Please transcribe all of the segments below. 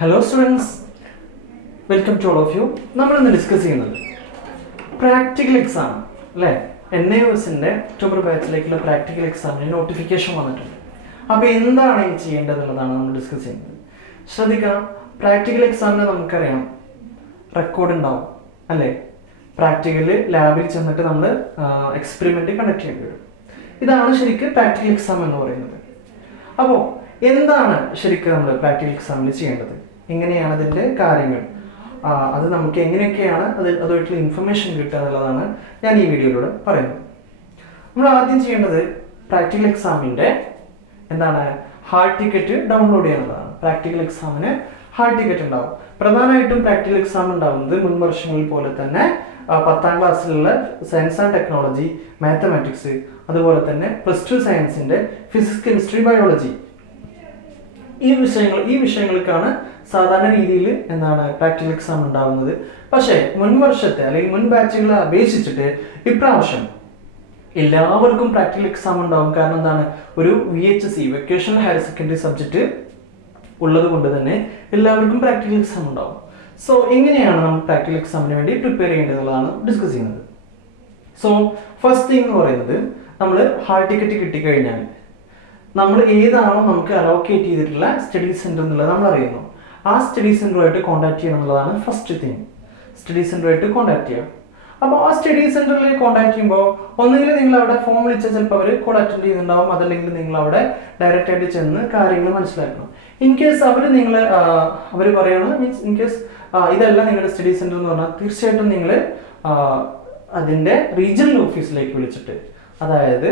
Hello students, welcome to all of you. നമ്മൾ ഇന്ന് discuss ചെയ്യുന്നത് പ്രാക്ടിക്കൽ എക്സാം അല്ലേ. NIOSന്റെ ഒക്ടോബർ ബാച്ചിലേക്കുള്ള പ്രാക്ടിക്കൽ എക്സാമിന് നോട്ടിഫിക്കേഷൻ വന്നിട്ടുണ്ട്. അപ്പോൾ എന്താണ് ഈ ചെയ്യേണ്ടതെന്നുള്ളതാണ് നമ്മൾ ഡിസ്കസ് ചെയ്യുന്നത്. ശ്രദ്ധിക്കുക, പ്രാക്ടിക്കൽ എക്സാമിന് നമുക്കറിയാം റെക്കോർഡ് ഉണ്ടാവും അല്ലേ. പ്രാക്ടിക്കല് ലാബിൽ ചെന്നിട്ട് നമ്മൾ എക്സ്പെരിമെന്റ് കണ്ടക്ട് ചെയ്യേണ്ടി വരും. ഇതാണ് ശരിക്കും പ്രാക്ടിക്കൽ എക്സാം എന്ന് പറയുന്നത്. അപ്പോൾ എന്താണ് ശരിക്കും നമ്മൾ പ്രാക്ടിക്കൽ എക്സാമിൽ ചെയ്യേണ്ടത്, എങ്ങനെയാണ് അതിൻ്റെ കാര്യങ്ങൾ, അത് നമുക്ക് എങ്ങനെയൊക്കെയാണ് അതുമായിട്ടുള്ള ഇൻഫർമേഷൻ കിട്ടുക എന്നുള്ളതാണ് ഞാൻ ഈ വീഡിയോയിലൂടെ പറയുന്നത്. നമ്മൾ ആദ്യം ചെയ്യേണ്ടത് പ്രാക്ടിക്കൽ എക്സാമിൻ്റെ എന്താണ് ഹാൾ ടിക്കറ്റ് ഡൗൺലോഡ് ചെയ്യുന്നതാണ്. പ്രാക്ടിക്കൽ എക്സാമിന് ഹാൾ ടിക്കറ്റ് ഉണ്ടാവും. പ്രധാനമായിട്ടും പ്രാക്ടിക്കൽ എക്സാം ഉണ്ടാവുന്നത് മുൻ വർഷങ്ങളിൽ പോലെ തന്നെ 10ാം ക്ലാസ്സിലുള്ള സയൻസ് ആൻഡ് ടെക്നോളജി, മാത്തമാറ്റിക്സ്, അതുപോലെ തന്നെ +2 സയൻസിൻ്റെ ഫിസിക്സ്, കെമിസ്ട്രി, ബയോളജി ഈ വിഷയങ്ങൾക്കാണ് സാധാരണ രീതിയിൽ എന്താണ് പ്രാക്ടിക്കൽ എക്സാം ഉണ്ടാവുന്നത്. പക്ഷേ മുൻ വർഷത്തെ അല്ലെങ്കിൽ മുൻ ബാച്ചുകളെ അപേക്ഷിച്ചിട്ട് ഇപ്രാവശ്യം എല്ലാവർക്കും പ്രാക്ടിക്കൽ എക്സാം ഉണ്ടാവും. കാരണം എന്താണ്, ഒരു VHC vocational higher secondary subject ഉള്ളത് കൊണ്ട് തന്നെ എല്ലാവർക്കും പ്രാക്ടിക്കൽ എക്സാം ഉണ്ടാവും. സോ എങ്ങനെയാണ് നമ്മൾ പ്രാക്ടിക്കൽ എക്സാമിന് വേണ്ടി പ്രിപ്പയർ ചെയ്യേണ്ടതെന്നുള്ളതാണ് ഡിസ്കസ് ചെയ്യുന്നത്. സോ ഫസ്റ്റ് തിങ് എന്ന് പറയുന്നത്, നമ്മൾ ഹാൾ ടിക്കറ്റ് കിട്ടിക്കഴിഞ്ഞാൽ നമ്മൾ ഏതാണോ നമുക്ക് അലോക്കേറ്റ് ചെയ്തിട്ടുള്ള സ്റ്റഡി സെൻറ്റർ എന്നുള്ളത് നമ്മൾ അറിയുന്നു. ആ സ്റ്റഡി സെൻറ്ററുമായിട്ട് കോൺടാക്ട് ചെയ്യണം എന്നുള്ളതാണ് ഫസ്റ്റ് തിങ്. സ്റ്റഡി സെൻറ്ററുമായിട്ട് കോൺടാക്ട് ചെയ്യാം. അപ്പോൾ ആ സ്റ്റഡി സെൻറ്ററിൽ കോൺടാക്ട് ചെയ്യുമ്പോൾ ഒന്നുകിൽ നിങ്ങൾ അവിടെ ഫോൺ വിളിച്ചാൽ ചിലപ്പോൾ അവർ കോൾ അറ്റൻഡ് ചെയ്യുന്നുണ്ടാവും, അതല്ലെങ്കിൽ നിങ്ങൾ അവിടെ ഡയറക്റ്റ് ആയിട്ട് ചെന്ന് കാര്യങ്ങൾ മനസ്സിലാക്കണം. ഇൻ കേസ് അവർ പറയുകയാണ്, മീൻസ് ഇൻ കേസ് ഇതല്ല നിങ്ങളുടെ സ്റ്റഡി സെൻറ്റർ എന്ന് പറഞ്ഞാൽ തീർച്ചയായിട്ടും നിങ്ങൾ അതിൻ്റെ റീജിയണൽ ഓഫീസിലേക്ക് വിളിച്ചിട്ട്, അതായത്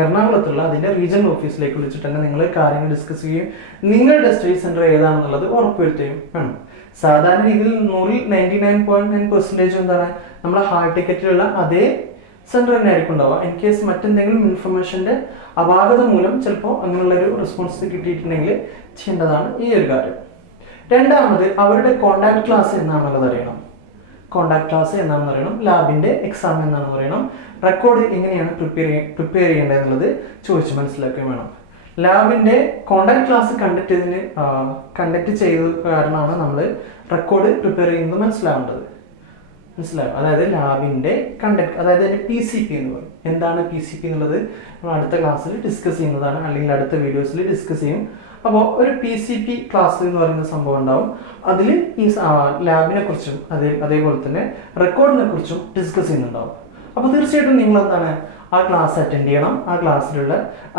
എറണാകുളത്തുള്ള അതിൻ്റെ റീജിയണൽ ഓഫീസിലേക്ക് വിളിച്ചിട്ട് തന്നെ നിങ്ങൾ കാര്യങ്ങൾ ഡിസ്കസ് ചെയ്യുകയും നിങ്ങളുടെ സ്റ്റഡി സെൻറ്റർ ഏതാണെന്നുള്ളത് ഉറപ്പുവരുത്തുകയും വേണം. സാധാരണ രീതിയിൽ 99.9% എന്താണ് നമ്മുടെ ഹാൾ ടിക്കറ്റിലുള്ള അതേ സെൻറ്റർ തന്നെ ആയിരിക്കും ഉണ്ടാവുക. ഇൻ കേസ് മറ്റെന്തെങ്കിലും ഇൻഫർമേഷൻ്റെ അപാകത മൂലം ചിലപ്പോൾ അങ്ങനെയുള്ളൊരു റെസ്പോൺസ് കിട്ടിയിട്ടുണ്ടെങ്കിൽ ചെയ്യേണ്ടതാണ് ഈ ഒരു കാര്യം. രണ്ടാമത്, അവരുടെ കോണ്ടാക്ട് ക്ലാസ് എന്നാണെന്നുള്ളത് അറിയണം. കോണ്ടാക്ട് ക്ലാസ് എന്നാണെന്ന് അറിയണം, ലാബിൻ്റെ എക്സാം എന്നാണെന്ന് അറിയണം, റെക്കോർഡ് എങ്ങനെയാണ് പ്രിപ്പയർ ചെയ്യേണ്ടത് എന്നുള്ളത് ചോദിച്ച് മനസ്സിലാക്കുകയും വേണം. ലാബിൻ്റെ കോണ്ടാക്ട് ക്ലാസ് കണ്ടക്ട് ചെയ്തത് കാരണമാണ് നമ്മൾ റെക്കോർഡ് പ്രിപ്പയർ ചെയ്യുന്നത് മനസ്സിലാവും. അതായത് ലാബിൻ്റെ കണ്ടക്ട്, അതായത് PCP എന്ന് പറയും. എന്താണ് PCP എന്നുള്ളത് നമ്മൾ അടുത്ത ക്ലാസ്സിൽ ഡിസ്കസ് ചെയ്യുന്നതാണ്, അല്ലെങ്കിൽ അടുത്ത വീഡിയോസിൽ ഡിസ്കസ് ചെയ്യും. അപ്പോൾ ഒരു PCP ക്ലാസ് എന്ന് പറയുന്ന സംഭവം ഉണ്ടാവും. അതിൽ ഈ ലാബിനെ കുറിച്ചും അതേപോലെ തന്നെ റെക്കോർഡിനെ കുറിച്ചും ഡിസ്കസ് ചെയ്യുന്നുണ്ടാവും. അപ്പോൾ തീർച്ചയായിട്ടും നിങ്ങൾ എന്താണ് ആ ക്ലാസ് അറ്റൻഡ് ചെയ്യണം. ആ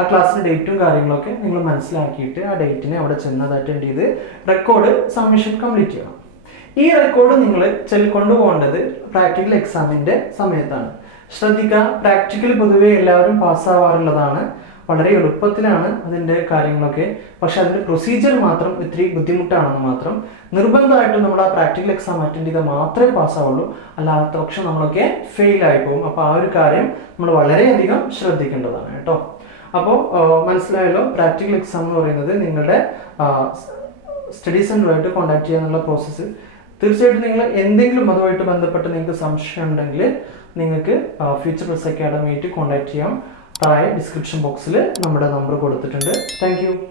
ക്ലാസ്സിൻ്റെ ഡേറ്റും കാര്യങ്ങളൊക്കെ നിങ്ങൾ മനസ്സിലാക്കിയിട്ട് ആ ഡേറ്റിനെ അവിടെ ചെന്നത് അറ്റൻഡ് ചെയ്ത് റെക്കോർഡ് സബ്മിഷൻ കംപ്ലീറ്റ് ചെയ്യണം. ഈ റെക്കോർഡ് നിങ്ങൾ കൊണ്ടുപോകേണ്ടത് പ്രാക്ടിക്കൽ എക്സാമിൻ്റെ സമയത്താണ്. ശ്രദ്ധിക്കുക, പ്രാക്ടിക്കൽ പൊതുവെ എല്ലാവരും പാസ്സാവാറുള്ളതാണ്, വളരെ എളുപ്പത്തിലാണ് അതിൻ്റെ കാര്യങ്ങളൊക്കെ. പക്ഷെ അതിൻ്റെ പ്രൊസീജിയർ മാത്രം ഇത്തിരി ബുദ്ധിമുട്ടാണെന്ന് മാത്രം. നിർബന്ധമായിട്ടും നമ്മൾ ആ പ്രാക്ടിക്കൽ എക്സാം അറ്റൻഡ് ചെയ്താൽ മാത്രമേ പാസ്സാവുള്ളൂ, അല്ലാത്ത പക്ഷം നമ്മളൊക്കെ ഫെയിൽ ആയി പോകും. അപ്പോൾ ആ ഒരു കാര്യം നമ്മൾ വളരെയധികം ശ്രദ്ധിക്കേണ്ടതാണ് കേട്ടോ. അപ്പോൾ മനസ്സിലായല്ലോ, പ്രാക്ടിക്കൽ എക്സാം എന്ന് പറയുന്നത് നിങ്ങളുടെ സ്റ്റഡി സെൻറ്ററുമായിട്ട് കോൺടാക്ട് ചെയ്യാനുള്ള പ്രോസസ്സ്. തീർച്ചയായിട്ടും നിങ്ങൾ എന്തെങ്കിലും അതുമായിട്ട് ബന്ധപ്പെട്ട് നിങ്ങൾക്ക് സംശയം ഉണ്ടെങ്കിൽ നിങ്ങൾക്ക് ഫ്യൂച്ചർ പ്ലസ് അക്കാഡമിയായിട്ട് കോൺടാക്ട് ചെയ്യാം. താഴെ ഡിസ്ക്രിപ്ഷൻ ബോക്സിൽ നമ്മുടെ നമ്പർ കൊടുത്തിട്ടുണ്ട്. Thank you.